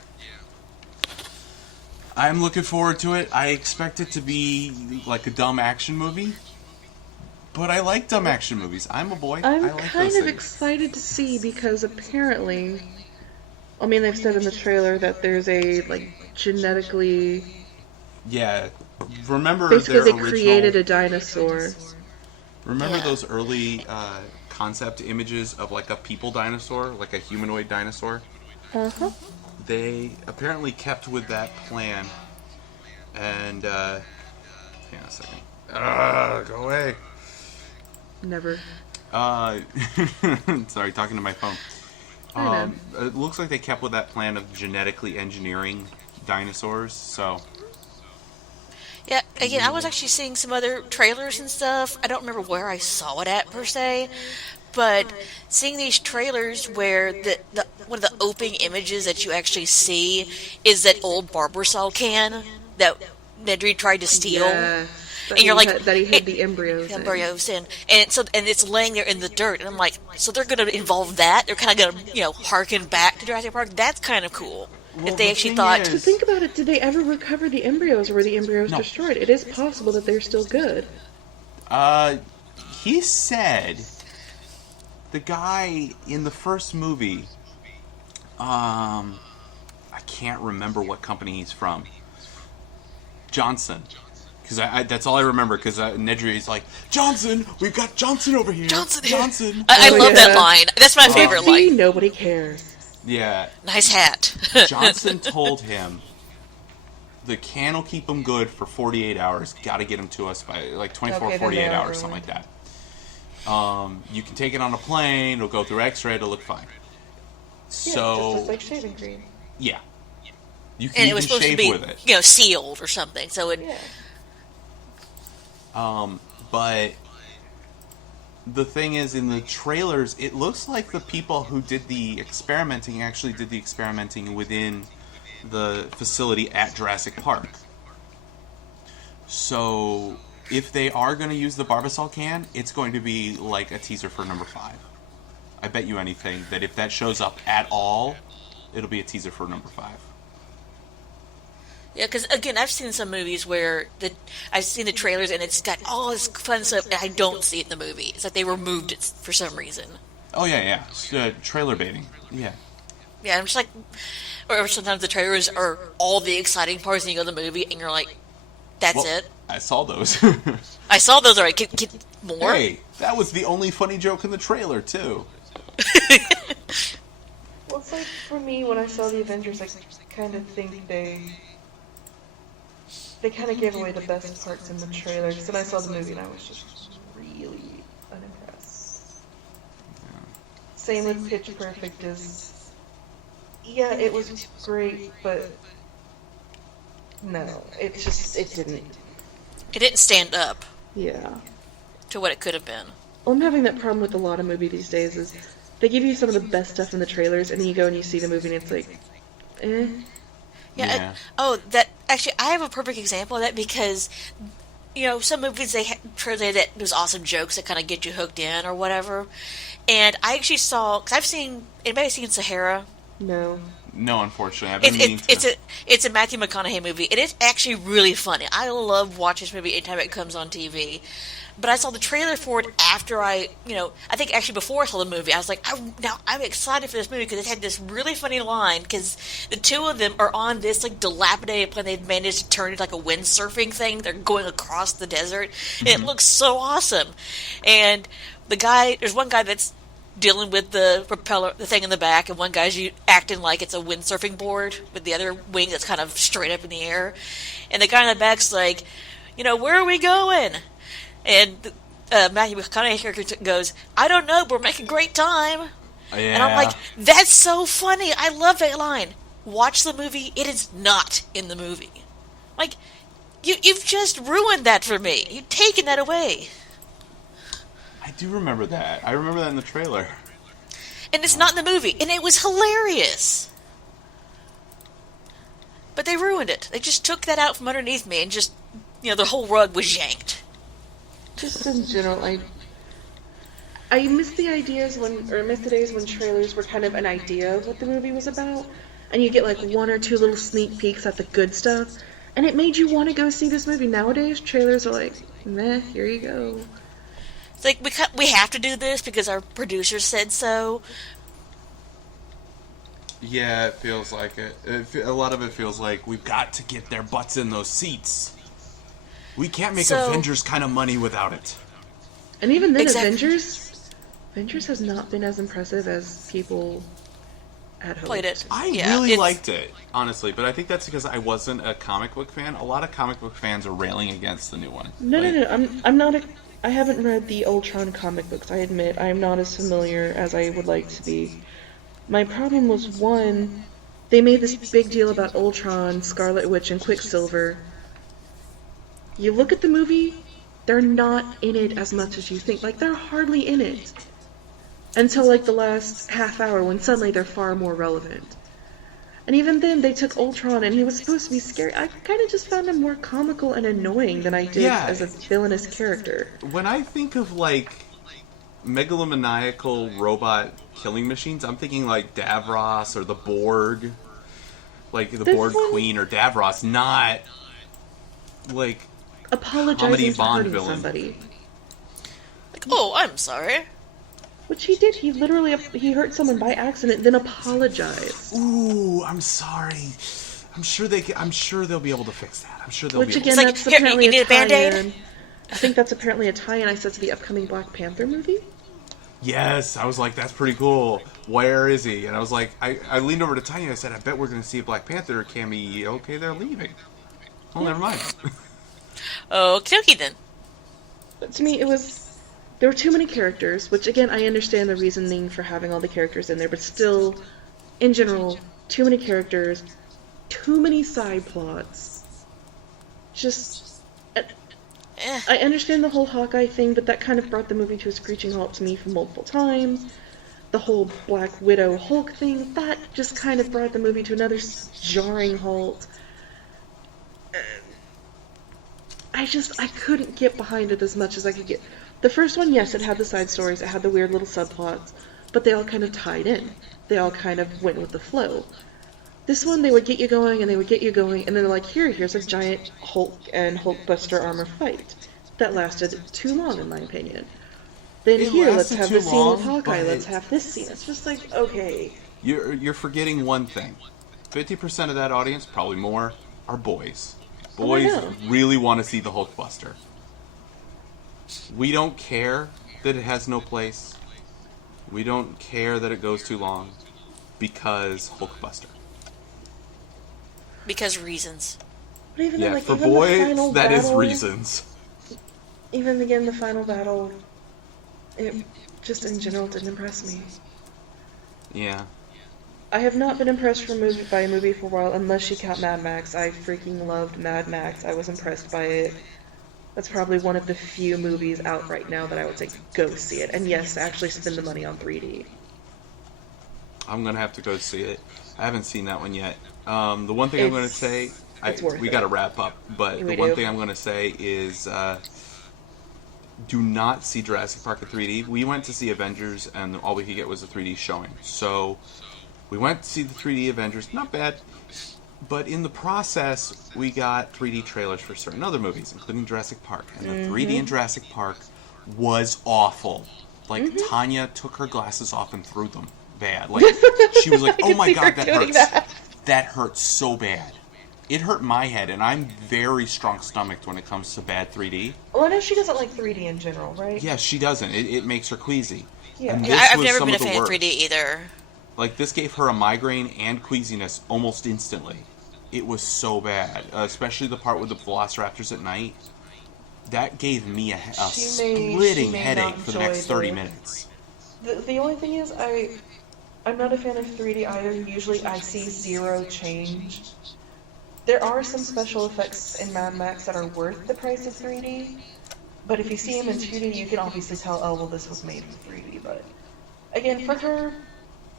I'm looking forward to it. I expect it to be like a dumb action movie. But I like dumb action movies. I'm a boy. I I'm like kind those of things. excited to see because apparently, I mean, they've said in the trailer that there's a genetically. Yeah. Remember Basically, their they original... created a dinosaur. Remember Yeah. those early concept images of like a people dinosaur, like a humanoid dinosaur? Uh-huh. They apparently kept with that plan. And, hang on a second. Go away. Never. Sorry, talking to my phone. I know. It looks like they kept with that plan of genetically engineering dinosaurs, so... Yeah, again, I was actually seeing some other trailers and stuff. I don't remember where I saw it at, per se. But seeing these trailers where the one of the opening images that you actually see is that old Barbasol can that Nedry tried to steal. Yeah. And you're like, that he hid the embryos. embryos in, and it's laying there in the dirt, and I'm like, so they're going to involve that? They're kind of going to harken back to Jurassic Park. That's kind of cool. Well, if they the actually thing thought, is- To think about it, did they ever recover the embryos, or were the embryos No. destroyed? It is possible that they're still good. He said the guy in the first movie, I can't remember what company he's from. Johnson. Because that's all I remember, because Nedry's like, Johnson! We've got Johnson over here! Johnson! Johnson! I Oh, love yeah. that line. That's my favorite See, line. nobody cares. Yeah. Nice hat. Johnson told him the can will keep him good for 48 hours. Got to get him to us by like 24, Okay, then 48 they're hours, something like that. You can take it on a plane. It'll go through X-ray. It'll look fine. Yeah, it just So looks like shaving cream. yeah, you can And it even was supposed to shave be, with it. sealed or something. So it, Yeah. But the thing is, in the trailers, it looks like the people who did the experimenting actually did the experimenting within the facility at Jurassic Park. So, if they are going to use the Barbasol can, it's going to be like a teaser for number 5. I bet you anything that if that shows up at all, it'll be a teaser for number 5. Yeah, because again, I've seen some movies where I've seen the trailers and it's got all this fun stuff, and I don't see it in the movie. It's like they removed it for some reason. Oh yeah. It's, trailer baiting. Yeah. Yeah, I'm just like, or sometimes the trailers are all the exciting parts, and you go to the movie and you're like, "That's it." I saw those. I saw those already. Get more. Hey, that was the only funny joke in the trailer too. Well, it's like, for me, when I saw the Avengers, I kind of think they kind of gave away the best parts in the trailers, and I saw the movie and I was just really unimpressed. Yeah. Same with Pitch Perfect yeah, it was great, but no, it didn't. It didn't stand up Yeah. to what it could have been. Well, I'm having that problem with a lot of movies these days is they give you some of the best stuff in the trailers, and then you go and you see the movie and it's like, eh. Yeah. Actually, I have a perfect example of that because, some movies they trailer that there's awesome jokes that kind of get you hooked in or whatever. And I actually saw, because anybody seen Sahara? No. No, unfortunately, I've been meaning to. It's a Matthew McConaughey movie. It is actually really funny. I love watching this movie anytime it comes on TV. But I saw the trailer for it after I think actually before I saw the movie. I was like, I'm excited for this movie because it had this really funny line because the two of them are on this like dilapidated plane. They've managed to turn it like a windsurfing thing. They're going across the desert, and it looks so awesome. And there's one guy that's dealing with the propeller, the thing in the back, and one guy's acting like it's a windsurfing board with the other wing that's kind of straight up in the air. And the guy in the back's like, where are we going? And Matthew McConaughey character goes, I don't know, but we're making great time. Yeah. And I'm like, that's so funny. I love that line. Watch the movie. It is not in the movie. Like, you've just ruined that for me. You've taken that away. I do remember that. I remember that in the trailer. And it's not in the movie. And it was hilarious. But they ruined it. They just took that out from underneath me and just, the whole rug was yanked. Just in general, I miss the miss the days when trailers were kind of an idea of what the movie was about, and you get like one or two little sneak peeks at the good stuff, and it made you want to go see this movie. Nowadays, trailers are like, meh, here you go. It's like, we have to do this because our producers said so. Yeah, it feels like it. A lot of it feels like we've got to get their butts in those seats. We can't make Avengers kind of money without it. And even then, Exactly. Avengers has not been as impressive as people had hoped. Played it. I Yeah, really it's- liked it, honestly, but I think that's because I wasn't a comic book fan. A lot of comic book fans are railing against the new one. No. I'm not. I haven't read the Ultron comic books. I admit I am not as familiar as I would like to be. My problem was, one, they made this big deal about Ultron, Scarlet Witch, and Quicksilver. You look at the movie, they're not in it as much as you think. Like, they're hardly in it. Until, like, the last half hour, when suddenly they're far more relevant. And even then, they took Ultron, and he was supposed to be scary. I kind of just found him more comical and annoying than I did as a villainous character. When I think of, like, megalomaniacal robot killing machines, I'm thinking, like, Davros or the Borg. Like, the This Borg one- Queen or Davros, not, like... comedy Apologizing for Bond hurting villain. somebody. Like, oh, I'm sorry. Which he did. He literally he hurt someone by accident, then apologized. Ooh, I'm sorry. I'm sure they'll be able to fix that. I'm sure they'll Which be again, It's like, that's here, apparently you need a Band-Aid? tie-in. I think that's apparently a tie-in, I said, to the upcoming Black Panther movie. Yes, I was like, that's pretty cool. Where is he? And I was like, I leaned over to Tanya. I said, I bet we're going to see a Black Panther cameo. Okay, they're leaving. Oh, never mind. Okie then. But to me, there were too many characters, which again, I understand the reasoning for having all the characters in there, but still, in general, too many characters, too many side plots. Just... I understand the whole Hawkeye thing, but that kind of brought the movie to a screeching halt to me for multiple times. The whole Black Widow Hulk thing, that just kind of brought the movie to another jarring halt. I couldn't get behind it as much as I could get. The first one, yes, it had the side stories, it had the weird little subplots, but they all kind of tied in. They all kind of went with the flow. This one, they would get you going, and they would get you going, and then they're like, here's a giant Hulk and Hulkbuster armor fight. That lasted too long, in my opinion. Then It here, let's lasted have too this scene with long, Hawkeye, but let's have this scene. It's just like, okay. You're forgetting one thing. 50% of that audience, probably more, are boys. Oh, I Boys know. really want to see the Hulkbuster. We don't care that it has no place. We don't care that it goes too long. Because Hulkbuster. Because reasons. But even then, Yeah, like, for even the boys, final that is battle, reasons. Even again, the final battle, it just in general didn't impress me. Yeah. I have not been impressed by a movie for a while, unless you count Mad Max. I freaking loved Mad Max. I was impressed by it. That's probably one of the few movies out right now that I would say go see it. And yes, actually spend the money on 3D. I'm going to have to go see it. I haven't seen that one yet. The one thing I'm going to say... it's worth we it. got to wrap up, but We the one do. thing I'm going to say is... do not see Jurassic Park in 3D. We went to see Avengers, and all we could get was a 3D showing. So... we went to see the 3D Avengers, not bad, but in the process, we got 3D trailers for certain other movies, including Jurassic Park, and the 3D in Jurassic Park was awful. Like, Tanya took her glasses off and threw them bad. Like, she was like, oh my god, that hurts. That hurts so bad. It hurt my head, and I'm very strong-stomached when it comes to bad 3D. Well, I know she doesn't like 3D in general, right? Yeah, she doesn't. It makes her queasy. Yeah. And Yeah, this I've was never some been a of the fan of worst. 3D either. Like, this gave her a migraine and queasiness almost instantly. It was so bad. Especially the part with the velociraptors at night. That gave me a She splitting may headache not for the enjoy next 30 the- minutes. The only thing is, I'm not a fan of 3D either. Usually I see zero change. There are some special effects in Mad Max that are worth the price of 3D, but if you see them in 2D, you can obviously tell, oh, well, this was made in 3D, but again, for her,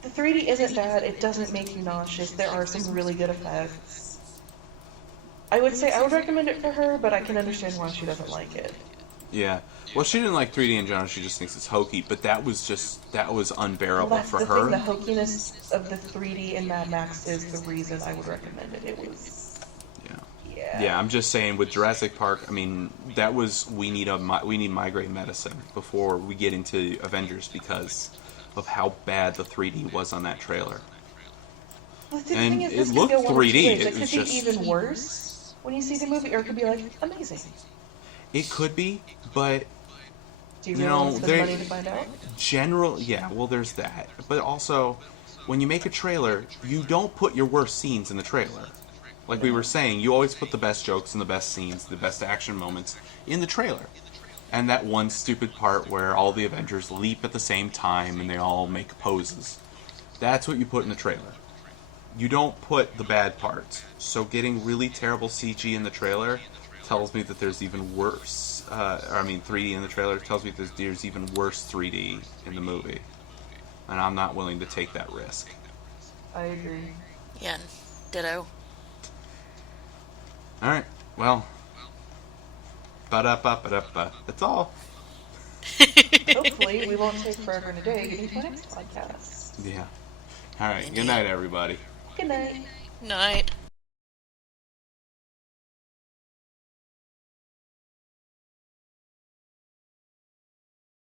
the 3D isn't bad, it doesn't make you nauseous, there are some really good effects. I would say I would recommend it for her, but I can understand why she doesn't like it. Yeah. Well, she didn't like 3D in general. She just thinks it's hokey. But that was unbearable Well, that's for the her. thing, the hokiness of the 3D in Mad Max is the reason I would recommend it. It was... Yeah, I'm just saying with Jurassic Park, I mean, that was we need migraine medicine before we get into Avengers because of how bad the 3D was on that trailer. Well, the And thing is, it this could looked go one of two 3D, ways. it It could was be just- even worse when you see the movie, or it could be like amazing. It could be, but Do you You really know, want to spend they- money to find out? yeah, well, there's that. But also, when you make a trailer, you don't put your worst scenes in the trailer. Like we were saying, you always put the best jokes and the best scenes, the best action moments in the trailer. And that one stupid part where all the Avengers leap at the same time and they all make poses. That's what you put in the trailer. You don't put the bad parts. So getting really terrible CG in the trailer tells me that there's even worse. 3D in the trailer tells me that there's even worse 3D in the movie. And I'm not willing to take that risk. I agree. Yeah, ditto. Alright, well. Ba-da-ba-ba-da-ba. That's all. Hopefully, we won't take forever and a day getting to our next podcast. Yeah. Alright, good night, everybody. Good night. Night.